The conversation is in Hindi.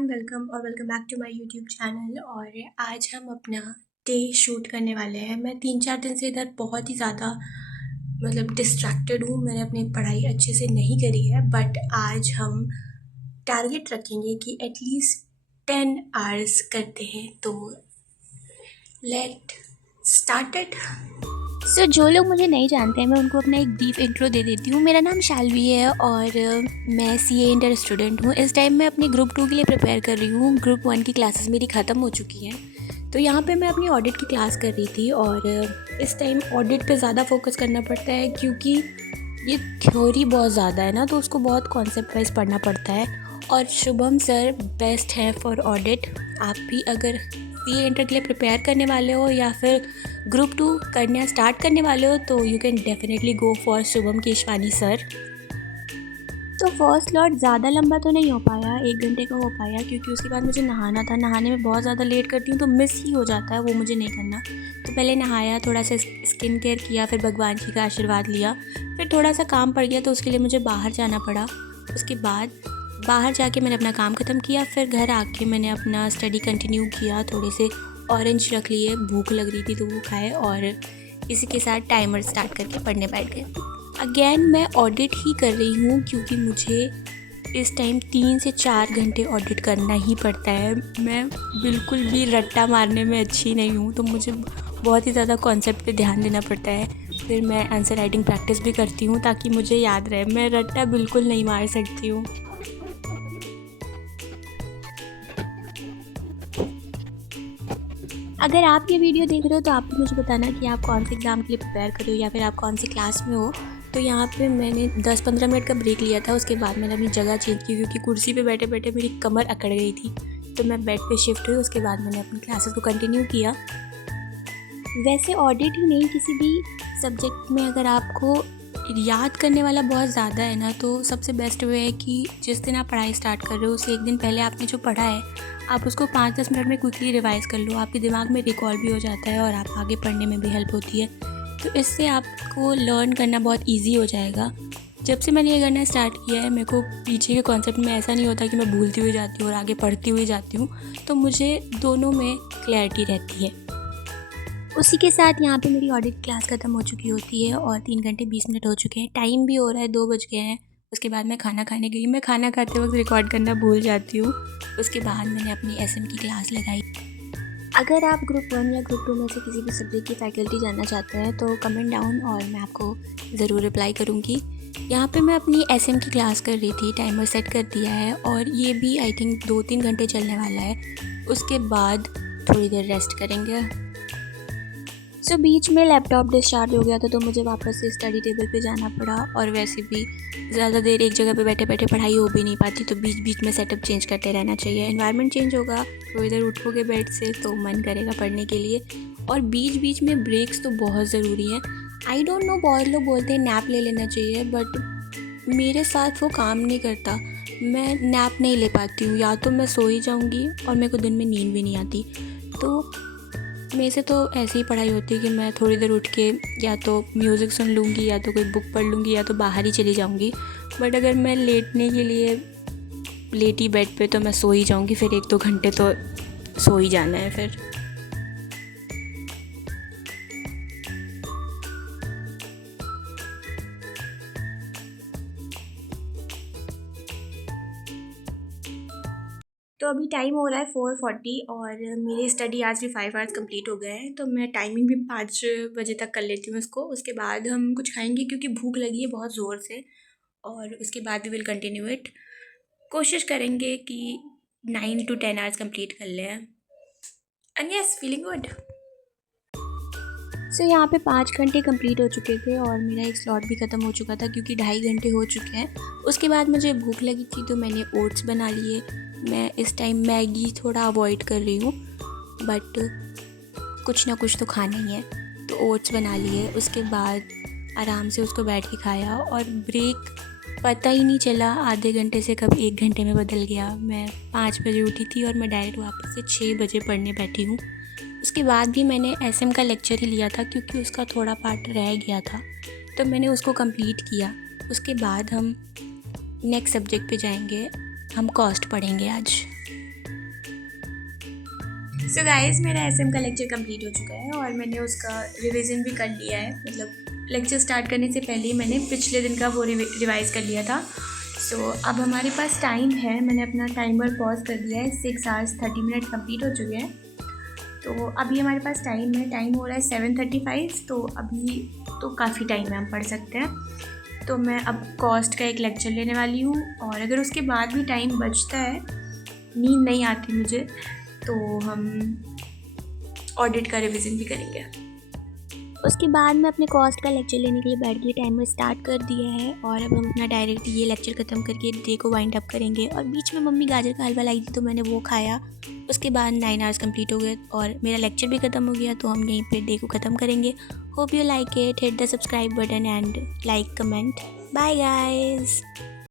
Everyone, welcome back to my YouTube channel. और आज हम अपना डे शूट करने वाले हैं। मैं 3-4 दिन से इधर बहुत ही ज़्यादा डिस्ट्रैक्टेड हूँ। मैंने अपनी पढ़ाई अच्छे से नहीं करी है, बट आज हम टारगेट रखेंगे कि एटलीस्ट 10 आवर्स करते हैं। तो लेट स्टार्ट इट। जो लोग मुझे नहीं जानते हैं, मैं उनको अपना एक ब्रीफ इंट्रो दे देती हूँ। मेरा नाम शालवी है और मैं CA इंटर स्टूडेंट हूँ। इस टाइम मैं अपनी ग्रुप 2 के लिए प्रिपेयर कर रही हूँ। ग्रुप 1 की क्लासेस मेरी ख़त्म हो चुकी हैं, तो यहाँ पे मैं अपनी ऑडिट की क्लास कर रही थी। और इस टाइम ऑडिट पे ज़्यादा फोकस करना पड़ता है क्योंकि ये थ्योरी बहुत ज़्यादा है ना, तो उसको बहुत कॉन्सेप्ट वाइज पढ़ना पड़ता है। और शुभम सर बेस्ट है फॉर ऑडिट। आप भी अगर CA इंटर के लिए प्रिपेयर करने वाले हो या फिर ग्रुप 2 करना स्टार्ट करने वाले हो, तो you can definitely go for Shubham Keshwani sir. तो फर्स्ट स्लॉट ज़्यादा लंबा तो नहीं हो पाया, 1 घंटे का हो पाया, क्योंकि उसके बाद मुझे नहाना था। नहाने में बहुत ज़्यादा लेट करती हूँ तो मिस ही हो जाता है, वो मुझे नहीं करना। तो पहले नहाया, थोड़ा सा स्किन केयर किया, फिर भगवान जी का आशीर्वाद लिया, फिर थोड़ा सा काम पड़ गया तो उसके लिए मुझे बाहर जाना पड़ा। उसके बाद बाहर जाके मैंने अपना काम ख़त्म किया, फिर घर आके मैंने अपना स्टडी कंटिन्यू किया। थोड़े से ऑरेंज रख लिए, भूख लग रही थी तो वो खाए, और इसी के साथ टाइमर स्टार्ट करके पढ़ने बैठ गए। अगेन मैं ऑडिट ही कर रही हूँ क्योंकि मुझे इस टाइम 3 से 4 घंटे ऑडिट करना ही पड़ता है। मैं बिल्कुल भी रट्टा मारने में अच्छी नहीं हूँ, तो मुझे बहुत ही ज़्यादा कॉन्सेप्ट पे ध्यान देना पड़ता है। फिर मैं आंसर राइटिंग प्रैक्टिस भी करती हूँ ताकि मुझे याद रहे। मैं रट्टा बिल्कुल नहीं मार सकती हूँ। अगर आप ये वीडियो देख रहे हो तो आप भी मुझे बताना कि आप कौन से एग्ज़ाम के लिए प्रिपेयर कर रहे हो या फिर आप कौन सी क्लास में हो। तो यहाँ पे मैंने 10-15 मिनट का ब्रेक लिया था। उसके बाद मैंने अपनी जगह चेंज की क्योंकि कुर्सी पे बैठे बैठे मेरी कमर अकड़ गई थी, तो मैं बेड पे शिफ्ट हुई। उसके बाद मैंने अपनी क्लासेस को कंटिन्यू किया। वैसे ऑडिट ही नहीं, किसी भी सब्जेक्ट में अगर आपको याद करने वाला बहुत ज़्यादा है ना, तो सबसे बेस्ट वे है कि जिस दिन आप पढ़ाई स्टार्ट कर रहे हो उससे 1 दिन पहले आपने जो पढ़ा है आप उसको 5-10 मिनट में क्विकली रिवाइज़ कर लो। आपके दिमाग में रिकॉल भी हो जाता है और आप आगे पढ़ने में भी हेल्प होती है। तो इससे आपको लर्न करना बहुत ईजी हो जाएगा। जब से मैंने ये करना स्टार्ट किया है, मेरे को पीछे के कॉन्सेप्ट में ऐसा नहीं होता कि मैं भूलती हुई जाती हूँ और आगे पढ़ती हुई जाती हूँ, तो मुझे दोनों में क्लैरिटी रहती है। उसी के साथ यहाँ पे मेरी ऑडिट क्लास ख़त्म हो चुकी होती है और 3 घंटे 20 मिनट हो चुके हैं। टाइम भी हो रहा है, 2 बज गए हैं। उसके बाद मैं खाना खाने गई। मैं खाना खाते वक्त रिकॉर्ड करना भूल जाती हूँ। उसके बाद मैंने अपनी SM की क्लास लगाई। अगर आप ग्रुप 1 या ग्रुप 2 में से किसी भी सब्जेक्ट की फैकल्टी जानना चाहते हैं तो कमेंट डाउन और मैं आपको ज़रूर रिप्लाई करूँगी। यहाँ पे मैं अपनी SM की क्लास कर रही थी। टाइमर सेट कर दिया है और ये भी आई थिंक 2-3 घंटे चलने वाला है। उसके बाद थोड़ी देर रेस्ट करेंगे। बीच में लैपटॉप डिस्चार्ज हो गया था तो मुझे वापस से स्टडी टेबल पे जाना पड़ा। और वैसे भी ज़्यादा देर एक जगह पे बैठे बैठे पढ़ाई हो भी नहीं पाती, तो बीच बीच में सेटअप चेंज करते रहना चाहिए। एनवायरनमेंट चेंज होगा तो इधर उठोगे बेड से तो मन करेगा पढ़ने के लिए। और बीच बीच में ब्रेक्स तो बहुत ज़रूरी हैं। आई डोंट नो, बहुत लोग बोलते हैं नैप ले लेना चाहिए, बट मेरे साथ वो काम नहीं करता। मैं नैप नहीं ले पाती हूँ, या तो मैं सो ही जाऊँगी और मेरे को दिन में नींद भी नहीं आती। तो मेरे से तो ऐसे ही पढ़ाई होती है कि मैं थोड़ी देर उठ के या तो म्यूज़िक सुन लूँगी या तो कोई बुक पढ़ लूँगी या तो बाहर ही चली जाऊँगी। बट अगर मैं लेटने के लिए लेटी बेड पे तो मैं सो ही जाऊँगी। फिर 1-2 घंटे तो सो ही जाना है फिर। तो अभी टाइम हो रहा है 4:40 और मेरी स्टडी आज भी 5 आवर्स कंप्लीट हो गए हैं। तो मैं टाइमिंग भी 5 बजे तक कर लेती हूँ इसको। उसके बाद हम कुछ खाएंगे क्योंकि भूख लगी है बहुत ज़ोर से, और उसके बाद वी विल कंटिन्यू इट। कोशिश करेंगे कि 9 to 10 आवर्स कंप्लीट कर लें। And yes, feeling good. यहाँ पे 5 घंटे कंप्लीट हो चुके थे और मेरा एक स्लॉट भी ख़त्म हो चुका था क्योंकि 2.5 घंटे हो चुके हैं। उसके बाद मुझे भूख लगी थी तो मैंने ओट्स बना लिए। मैं इस टाइम मैगी थोड़ा अवॉइड कर रही हूँ, बट कुछ ना कुछ तो खाना ही है, तो ओट्स बना लिए। उसके बाद आराम से उसको बैठ के खाया और ब्रेक पता ही नहीं चला आधे घंटे से कब 1 घंटे में बदल गया। मैं 5 बजे उठी थी और मैं डायरेक्ट वापस से 6 बजे पढ़ने बैठी हूँ। उसके बाद भी मैंने SM का लेक्चर ही लिया था क्योंकि उसका थोड़ा पार्ट रह गया था, तो मैंने उसको कंप्लीट किया। उसके बाद हम नेक्स्ट सब्जेक्ट पे जाएंगे। हम कॉस्ट पढ़ेंगे आज। सो गाइस, मेरा एसएम का लेक्चर कंप्लीट हो चुका है और मैंने उसका रिवीजन भी कर लिया है। मतलब लेक्चर स्टार्ट करने से पहले ही मैंने पिछले दिन का वो रिवाइज़ कर लिया था। सो अब हमारे पास टाइम है, मैंने अपना टाइमर पॉज कर दिया है। 6 hours 30 minute कंप्लीट हो चुके हैं। तो अभी हमारे पास टाइम है, टाइम हो रहा है 7:35। तो अभी तो काफ़ी टाइम है, हम पढ़ सकते हैं। तो मैं अब कॉस्ट का एक लेक्चर लेने वाली हूँ और अगर उसके बाद भी टाइम बचता है, नींद नहीं आती मुझे, तो हम ऑडिट का रिवीजन भी करेंगे। उसके बाद मैं अपने कॉस्ट का लेक्चर लेने के लिए बैठ गई। टाइमर स्टार्ट कर दिया है और अब हम अपना डायरेक्ट ये लेक्चर ख़त्म करके डे को वाइंड अप करेंगे। और बीच में मम्मी गाजर का हलवा लाई थी तो मैंने वो खाया। उसके बाद 9 hours कंप्लीट हो गए और मेरा लेक्चर भी ख़त्म हो गया। तो हम यहीं पे डे को ख़त्म करेंगे। Hope you like it, hit the subscribe button and like comment. Bye guys.